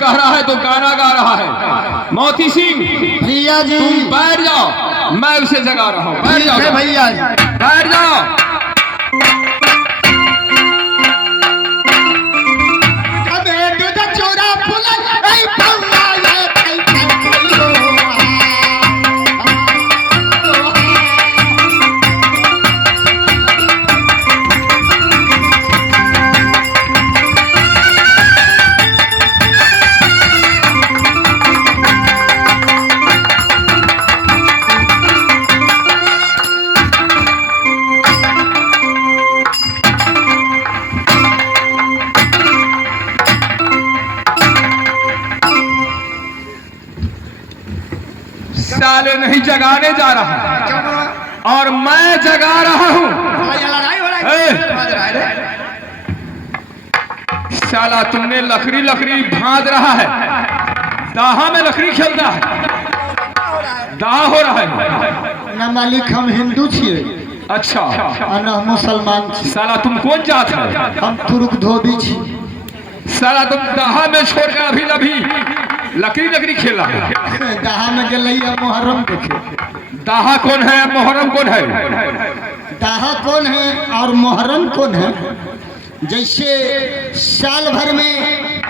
कह रहा है तो गाना गा रहा है। मोती सिंह भैया जी तुम बैठ जाओ, मैं उसे जगा रहा हूँ। बैठ जाओ भैया जी, बैठ जाओ। साले नहीं जगाने जा रहा और मैं जगा रहा हूँ। साला तुमने लकड़ी लकड़ी भांज रहा है, दाहा में लकड़ी खेलता है, दाहा हो रहा है। ना मालिक हम हिंदू छिए अच्छा और ना मुसलमान छी। साला तुम कौन जात है? हम तुर्क धोबी छी। साला तुम दाहा में छोड़कर अभी अभी लकड़ी लकड़ी खेला है। दहा में गलैया मुहर्रम देखे। दाहा कौन है, मुहर्रम कौन है? दाहा कौन है और मुहर्रम कौन है? जैसे साल भर में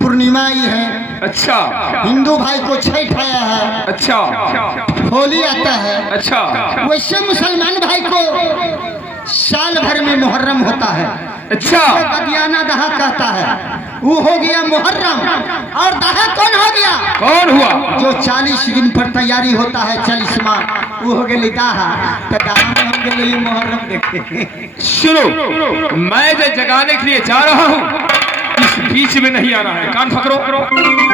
पूर्णिमा ही है। अच्छा हिंदू भाई को छठ आया है, अच्छा होली आता है। अच्छा वैसे मुसलमान भाई को साल भर में मुहर्रम होता है। अच्छा बदियाना दहा कहता है, वो हो गया मुहर्रम। और दहा कौन हो गया? कौन हुआ? जो 40 दिन पर तैयारी होता है 40वां, वो हो गया दाहा। तो दाहा में हम गए मुहर्रम देखे। सुनो, मैं जो जगाने के लिए जा रहा हूँ, इस बीच में नहीं आना है। कान पकड़ो।